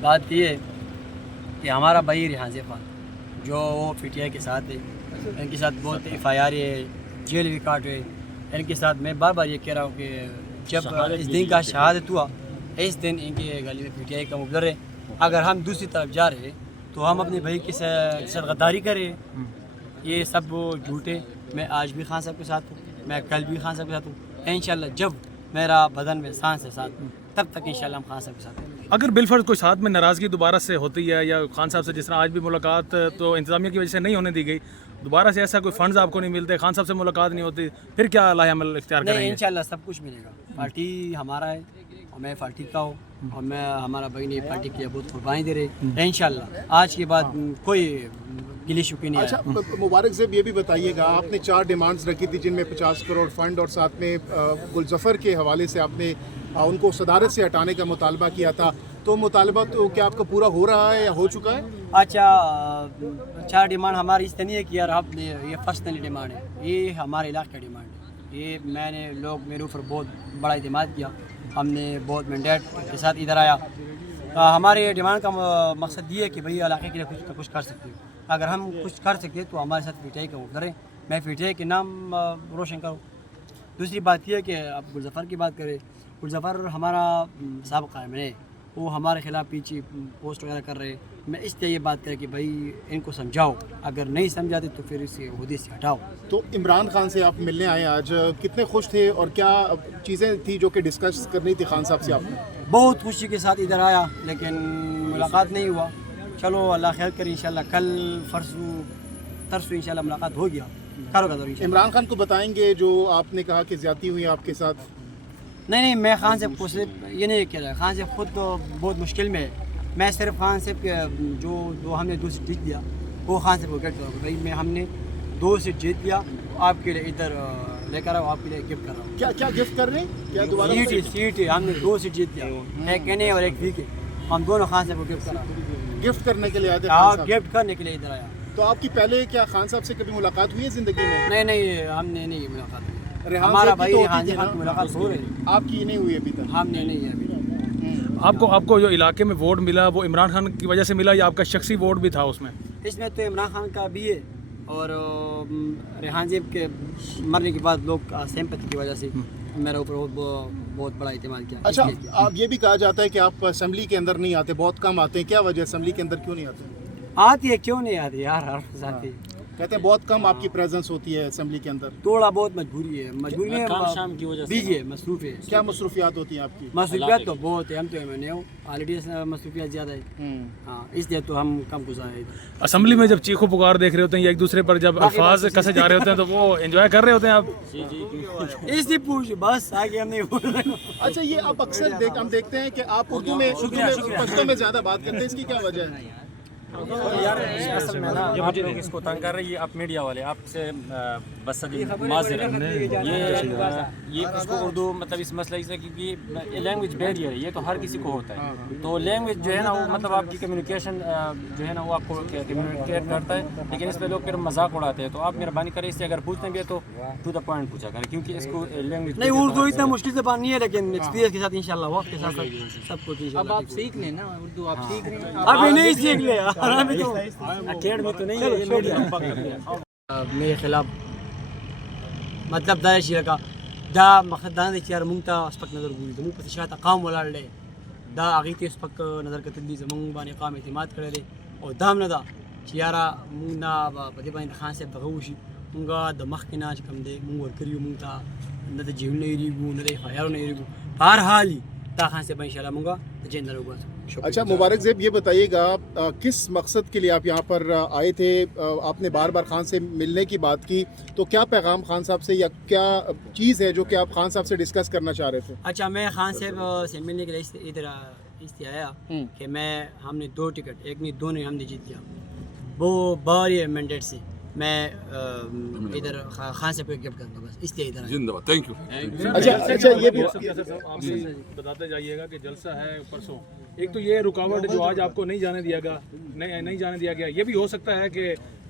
بات یہ ہے کہ ہمارا بھائی ریحان خان جو وہ پی ٹی آئی کے ساتھ ہے، ان کے ساتھ بہت ایف آئی آر ہے، جیل بھی کاٹ ہے، ان کے ساتھ میں بار بار یہ کہہ رہا ہوں کہ جب اس دن کا شہادت ہوا اس دن ان کے گلی میں پی ٹی آئی کا مقدر ہے. اگر ہم دوسری طرف جا رہے تو ہم اپنے بھائی کے ساتھ غداری کریں. یہ سب جھوٹ ہے. میں آج بھی خان صاحب کے ساتھ ہوں، میں کل بھی خان صاحب کے ساتھ ہوں. انشاءاللہ جب میرا بدن میں سانس ہے ساتھ تب تک انشاءاللہ ہم خان صاحب کے ساتھ ہیں. اگر بالفرض کوئی ساتھ میں ناراضگی دوبارہ سے ہوتی ہے یا خان صاحب سے جس طرح آج بھی ملاقات تو انتظامیہ کی وجہ سے نہیں ہونے دی گئی، دوبارہ سے ایسا کوئی فنڈز آپ کو نہیں ملتے، خان صاحب سے ملاقات نہیں ہوتی، پھر کیا لاہ عمل اختیار کریں گے؟ انشاءاللہ سب کچھ ملے گا. پارٹی ہمارا ہے اور میں پارٹی کا ہوں اور میں ہمارا بھائی نے پارٹی کی بہت قربانی دے رہے. انشاءاللہ آج کے بعد کوئی گلی شکی نہیں. اچھا مبارک صاحب یہ بھی بتائیے گا، آپ نے 4 ڈیمانڈز رکھی تھی جن میں 50 کروڑ فنڈ اور ساتھ میں گلظفر کے حوالے سے آپ نے ان کو صدارت سے ہٹانے کا مطالبہ کیا تھا، تو مطالبہ تو کیا آپ کا پورا ہو رہا ہے یا ہو چکا ہے؟ اچھا 4 ڈیمانڈ ہماری اس طرح نہیں ہے کہ یار آپ نے یہ پرسنلی ڈیمانڈ ہے، یہ ہمارے علاقے کا ڈیمانڈ ہے. یہ میں نے لوگ میرے اوپر بہت بڑا اعتماد کیا، ہم نے بہت مینڈیٹ کے ساتھ ادھر آیا. ہمارے ڈیمانڈ کا مقصد یہ ہے کہ بھئی علاقے کے لیے کچھ کر سکتے ہیں. اگر ہم کچھ کر سکتے تو ہمارے ساتھ پی ٹی آئی کا وہ کریں، میں پی ٹی آئی کے نام روشن کروں. دوسری بات یہ ہے کہ آپ گلظفر کی بات کریں، گلظفر ہمارا سابقہ ہے، وہ ہمارے خلاف پیچھے پوسٹ وغیرہ کر رہے. میں اس لیے یہ بات کریں کہ بھائی ان کو سمجھاؤ، اگر نہیں سمجھاتے تو پھر اسے عہدے سے ہٹاؤ. تو عمران خان سے آپ ملنے آئے آج، کتنے خوش تھے اور کیا چیزیں تھیں جو کہ ڈسکس کرنی تھی خان صاحب سے آپ نے؟ بہت خوشی کے ساتھ ادھر آیا لیکن ملاقات نہیں ہوا. چلو اللہ خیر کرے، انشاءاللہ کل ترسو انشاءاللہ ملاقات ہو گیا. کرو گا ضرور. عمران خان کو بتائیں گے جو آپ نے کہا کہ زیادتی ہوئی آپ کے ساتھ؟ نہیں میں خان صاحب کو صرف یہ نہیں کہہ رہا. خان صاحب خود تو بہت مشکل میں ہے. میں صرف خان صاحب کے جو ہم نے 2 سیٹ جیت لیا وہ خان صاحب کو گفٹ کروں بھائی ہم نے 2 سیٹ جیت لیا، آپ کے لیے ادھر لے کر آؤ، آپ کے لیے گفٹ کر رہا ہوں. کیا گفٹ کر رہے ہیں؟ کیا دوبارہ سیٹ ہے، ہم نے 2 سیٹ جیت لیا، ایک این اے اور ایک وی کے. ہم دونوں خان صاحب کو گفٹ کر رہا ہوں. گفٹ کرنے کے لیے آئے تھے؟ گفٹ کرنے کے لیے ادھر آیا. تو آپ کی پہلے کیا خان صاحب سے کبھی ملاقات ہوئی ہے زندگی میں؟ نہیں ہم نے نہیں ملاقات ہوئی. ہمارا بھائی ریحان خان کی ملاقات ہو رہی ہے، آپ کی نہیں ہوئی ابھی تک؟ ہم نے نہیں ہے ابھی. آپ کو جو علاقے میں ووٹ ملا وہ عمران خان کی وجہ سے ملا یا آپ کا شخصی ووٹ بھی تھا اس میں؟ اس میں تو عمران خان کا بھی ہے اور ریحان صاحب کے مرنے کے بعد لوگ سیمپتی کی وجہ سے میرا اوپر بہت بڑا اعتماد کیا. اچھا آپ یہ بھی کہا جاتا ہے کہ آپ اسمبلی کے اندر نہیں آتے، بہت کم آتے ہیں، کیا وجہ اسمبلی کے اندر کیوں نہیں آتے؟ آتی ہے، کیوں نہیں آتی یار، ہر آتی ہے. کہتے ہیں بہت کم آپ کی پریزنس ہوتی ہے اسمبلی کے اندر. تھوڑا بہت مجبوری ہے بیجی ہے، مصروف ہے. کیا مصروفیات ہوتی ہیں آپ کی؟ مصروفیات تو بہت ہے، ہم تو ایم این اے ہوں، آلریڈی مصروفیات زیادہ ہے. ہاں اس لیے تو ہم کم گزارے. اسمبلی میں جب چیخو پکار دیکھ رہے ہوتے ہیں یا ایک دوسرے پر جب الفاظ کسے جا رہے ہوتے ہیں تو وہ انجوائے کر رہے ہوتے ہیں آپ؟ اس لیے پوچھ بس آگے ہم نہیں بول رہے. اچھا یہ اب اکثر ہم دیکھتے ہیں کہ آپ اردو میں پشتو میں زیادہ بات کرتے ہیں، اس کی کیا وجہ ہے؟ یار اصل میں نا آپ لوگ اس کو تنگ کر رہے ہیں، یہ آپ میڈیا والے آپ سے بصدی معذرت. یہ اس کو اردو مطلب اس مسئلے سے کیونکہ لینگویج بیریئر ہے، یہ تو ہر کسی کو ہوتا ہے. تو لینگویج جو ہے نا وہ مطلب آپ کی کمیونیکیشن جو ہے نا وہ آپ کو کمیونیکیٹ کرتا ہے، لیکن اس پہ لوگ پھر مذاق اڑاتے ہیں. تو آپ مہربانی کریں اس سے اگر پوچھتے بھی تو ٹو دا پوائنٹ پوچھا کریں، کیونکہ اس کو لینگویج نہیں اردو اتنا مشکل سے بات نہیں ہے، لیکن ایکسپیرینس کے ساتھ انشاءاللہ وقت کے ساتھ سب کچھ اب آپ سیکھ لیں نا اردو، آپ سیکھ رہے ہیں. ابھی نہیں سیکھ لے اکیڈمی تو نہیں ہے یہ میڈیا. میرے خلاف مطلب دا شي لکه دا مقصد دا نه چې یار مونږ ته سپک نظر ګوري، زموږ پسې شاته قام ولاړ دی، دا هغې ته سپک نظر کتل دي، زموږ باندې قام اعتماد کړی دی. او دا هم نه ده چې یاره مونږ نه په دې باندې خان صاحب دغه وشي. مونږ د مخکې نه چې کوم دی مونږ ورکړي یو، مونږ ته نه د جیل نه یېرېږو نه د ایف آی آر نه یېرېږو. په هر حال دا خان صاحب انشاءالله مونږ د جیل نه راوباسو. اچھا مبارک صاحب یہ بتائیے گا کس مقصد کے لیے آپ یہاں پر آئے تھے؟ آپ نے بار بار خان سے ملنے کی بات کی، تو کیا پیغام خان صاحب سے یا کیا چیز ہے جو کہ آپ خان صاحب سے ڈسکس کرنا چاہ رہے تھے؟ اچھا میں خان صاحب سے ملنے کے لیے ادھر اس لیے آیا کہ ہم نے 2 ٹکٹ، ایک نہیں 2 نہیں ہم نے جیت لیا، وہ باری مینڈیٹ سے. میں ادھر خان صاحب کو گفٹ کرتا ہوں بس، اس لیے ادھر زندہ باد. Thank you. اچھا یہ بھی آپ بتاتے جائیے گا کہ جلسہ ہے پرسوں، ایک تو یہ رکاوٹ جو آج آپ کو نہیں جانے دیا گیا، یہ بھی ہو سکتا ہے کہ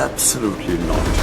Absolutely not.